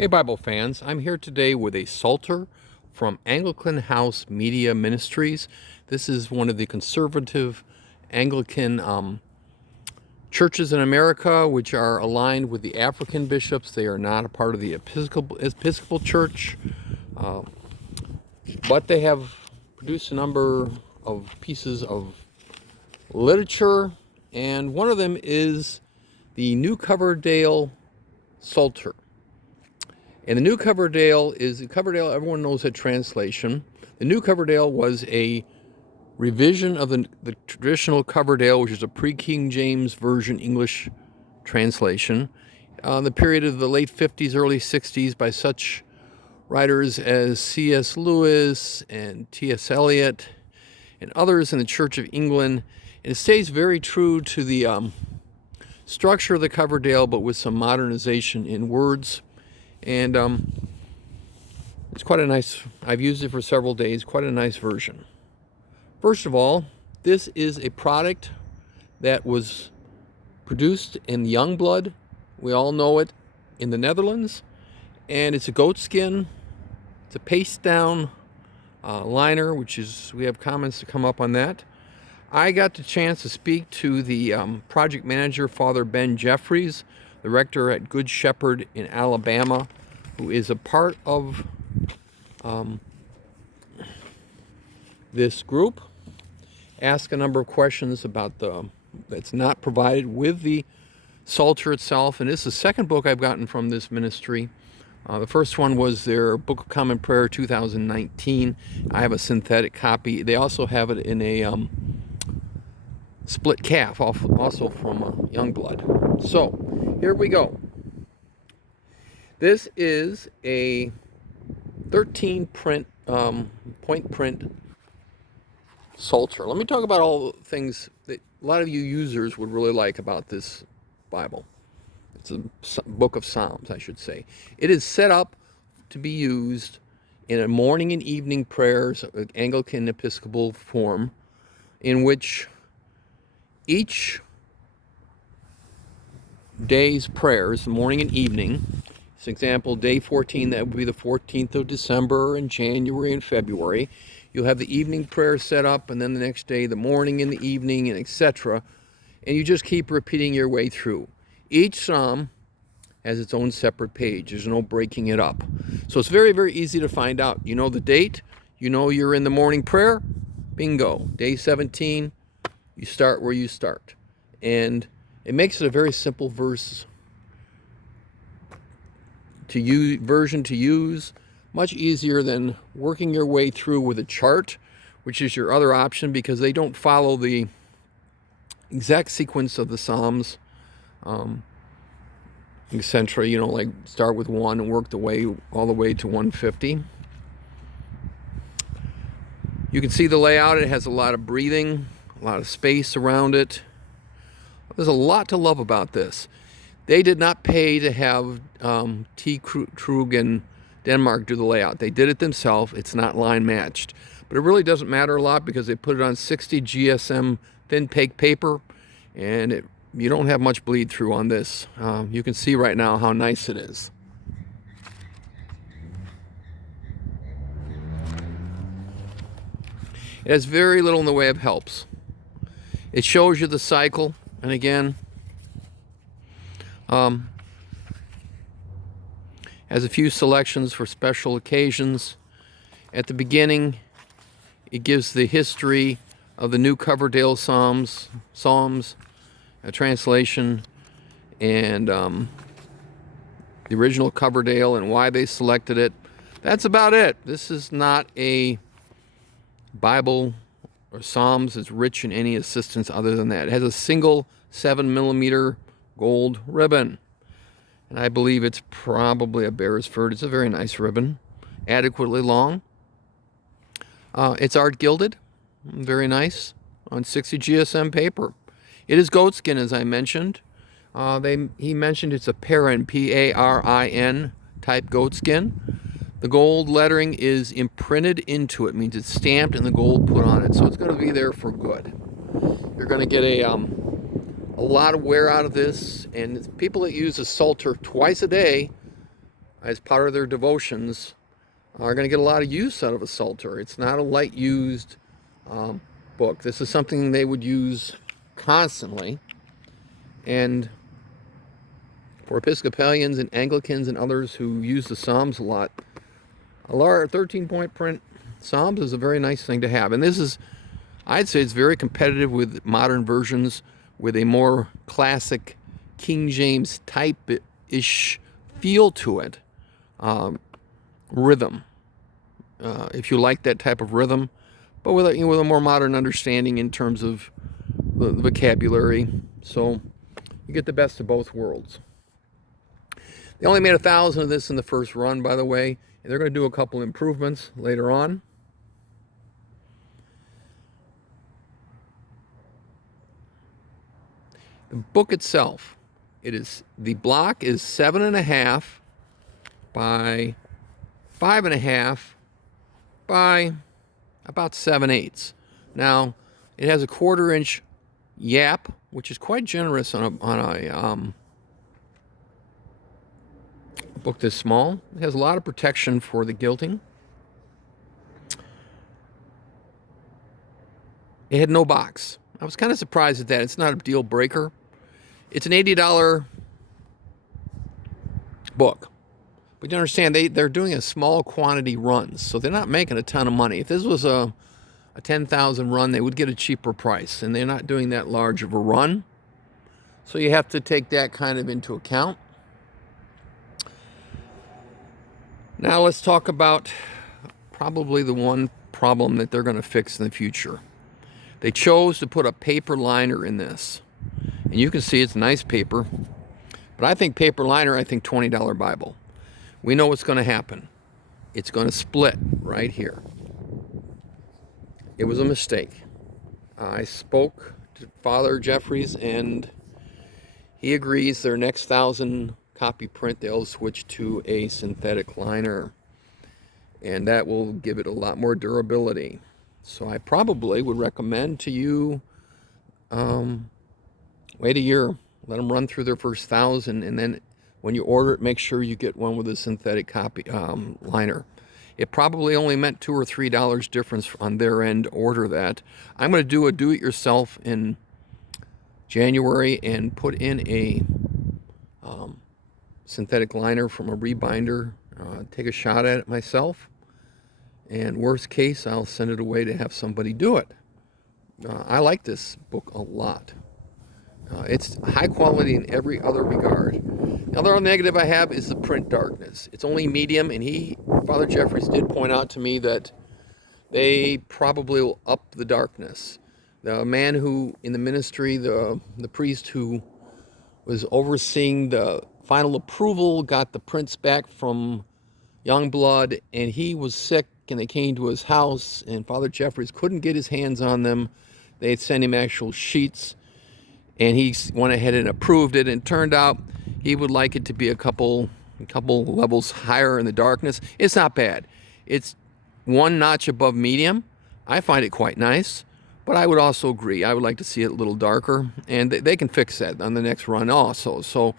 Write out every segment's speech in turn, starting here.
Hey Bible fans, I'm here today with a Psalter from Anglican House Media Ministries. This is one of the conservative Anglican churches in America which are aligned with the African bishops. They are not a part of the Episcopal Church, but they have produced a number of pieces of literature, and one of them is the New Coverdale Psalter. And the New Coverdale Coverdale, everyone knows that translation. The New Coverdale was a revision of the traditional Coverdale, which is a pre-King James Version English translation, the period of the late 50s, early 60s, by such writers as C.S. Lewis and T.S. Eliot and others in the Church of England. And it stays very true to the structure of the Coverdale, but with some modernization in words. And it's quite a nice, I've used it for several days, quite a nice version. First of all, this is a product that was produced in Jongbloed. We all know it, in the Netherlands. And it's a goatskin. It's a paste down liner, which is, we have comments to come up on that. I got the chance to speak to the project manager, Father Ben Jeffries, the rector at Good Shepherd in Alabama, who is a part of this group. Ask a number of questions about that's not provided with the Psalter itself. And this is the second book I've gotten from this ministry. The first one was their Book of Common Prayer 2019. I have a synthetic copy. They also have it in a split calf, also from Jongbloed. So here we go. This is a 13 point print Psalter. Let me talk about all the things that a lot of you users would really like about this Bible. It's a book of Psalms, I should say. It is set up to be used in a morning and evening prayers, Anglican Episcopal form, in which each day's prayers, morning and evening, for example, day 14, that would be the 14th of December, and January and February. You'll have the evening prayer set up, and then the next day, the morning and the evening, and etc. And you just keep repeating your way through. Each psalm has its own separate page. There's no breaking it up. So it's very, very easy to find out. You know the date. You know you're in the morning prayer. Bingo. Day 17. You start where you start. And it makes it a very simple version to use. Much easier than working your way through with a chart, which is your other option, because they don't follow the exact sequence of the Psalms, etc. You know, like start with 1 and work the way all the way to 150. You can see the layout. It has a lot of breathing, a lot of space around it. There's a lot to love about this. They did not pay to have T. Krug in Denmark do the layout. They did it themselves. It's not line matched. But it really doesn't matter a lot, because they put it on 60 GSM thin paper, and you don't have much bleed through on this. You can see right now how nice it is. It has very little in the way of helps. It shows you the cycle, and again, has a few selections for special occasions. At the beginning, it gives the history of the New Coverdale Psalms, a translation, and the original Coverdale and why they selected it. That's about it. This is not a Bible or Psalms that's rich in any assistance other than that. It has a single 7mm gold ribbon. And I believe it's probably a Beresford. It's a very nice ribbon, adequately long. It's art gilded, very nice, on 60 GSM paper. It is goatskin, as I mentioned. He mentioned it's a Parin, P-A-R-I-N type goatskin. The gold lettering is imprinted into it, means it's stamped and the gold put on it. So it's going to be there for good. You're going to get a lot of wear out of this, and people that use a Psalter twice a day as part of their devotions, are going to get a lot of use out of a Psalter. It's not a light used book. This is something they would use constantly. And for Episcopalians and Anglicans and others who use the Psalms a lot, a large 13-point print Psalms is a very nice thing to have. And this is, I'd say it's very competitive with modern versions with a more classic King James type-ish feel to it. Rhythm, if you like that type of rhythm, but with a more modern understanding in terms of the vocabulary. So you get the best of both worlds. They only made 1,000 of this in the first run, by the way, and they're going to do a couple improvements later on. The book itself, the block is 7.5 by 5.5 by about 7/8. Now, it has a 1/4-inch yap, which is quite generous on a book this small. It has a lot of protection for the gilting. It had no box. I was kind of surprised at that. It's not a deal breaker. It's an $80 book. But you understand, they're doing a small quantity runs, so they're not making a ton of money. If this was a 10,000 run, they would get a cheaper price, and they're not doing that large of a run. So you have to take that kind of into account. Now let's talk about probably the one problem that they're going to fix in the future. They chose to put a paper liner in this. And you can see it's nice paper. But I think paper liner, I think $20 Bible. We know what's going to happen. It's going to split right here. It was a mistake. I spoke to Father Jeffries, and he agrees their next 1,000 copy print, they'll switch to a synthetic liner. And that will give it a lot more durability. So I probably would recommend to you, wait a year, let them run through their first 1,000, and then when you order it, make sure you get one with a synthetic copy liner. It probably only meant $2 or $3 difference on their end to order that. I'm going to do a do-it-yourself in January and put in a synthetic liner from a rebinder, take a shot at it myself, and worst case, I'll send it away to have somebody do it. I like this book a lot. It's high quality in every other regard. The other negative I have is the print darkness. It's only medium, and Father Jeffries did point out to me that they probably will up the darkness. The man who, in the ministry, the priest who was overseeing the final approval, got the prints back from Jongbloed, and he was sick, and they came to his house, and Father Jeffries couldn't get his hands on them. They had sent him actual sheets, and he went ahead and approved it, and it turned out he would like it to be a couple levels higher in the darkness. It's not bad. It's one notch above medium. I find it quite nice, but I would also agree. I would like to see it a little darker, and they can fix that on the next run also. So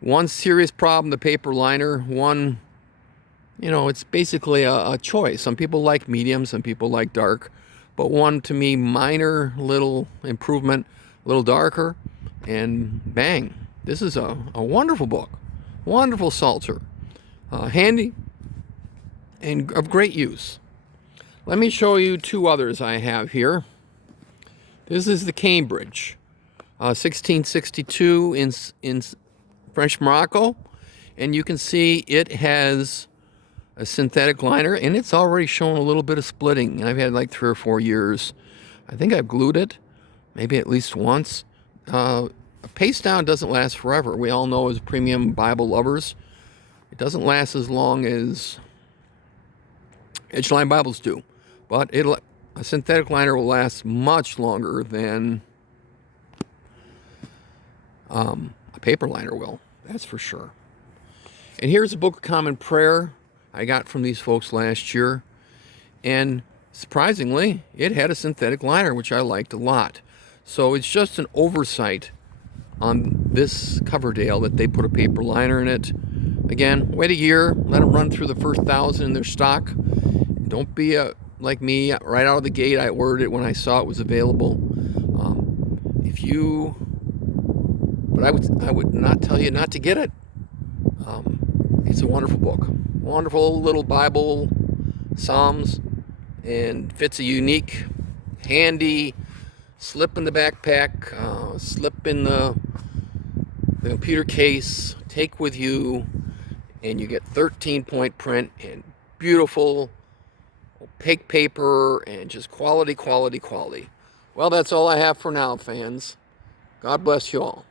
one serious problem, the paper liner. One, it's basically a choice. Some people like medium, some people like dark, but one, to me, minor little improvement, a little darker, and bang. This is a wonderful book, wonderful Psalter, handy and of great use. Let me show you two others I have here. This is the Cambridge, 1662 in French Morocco, and you can see it has a synthetic liner, and it's already shown a little bit of splitting. I've had like 3 or 4 years. I think I've glued it, maybe at least once. A paste down doesn't last forever. We all know as premium Bible lovers, it doesn't last as long as Edgeline Bibles do. But a synthetic liner will last much longer than a paper liner will. That's for sure. And here's a Book of Common Prayer I got from these folks last year. And surprisingly, it had a synthetic liner, which I liked a lot. So it's just an oversight on this Coverdale that they put a paper liner in it. Again, wait a year, let them run through the first 1,000 in their stock. Don't be like me. Right out of the gate, I ordered it when I saw it was available. If you, but I would not tell you not to get it. It's a wonderful book, wonderful little Bible, Psalms, and fits a unique, handy slip in the backpack, slip in the computer case, take with you, and you get 13-point print and beautiful opaque paper and just quality, quality, quality. Well, that's all I have for now, fans. God bless you all.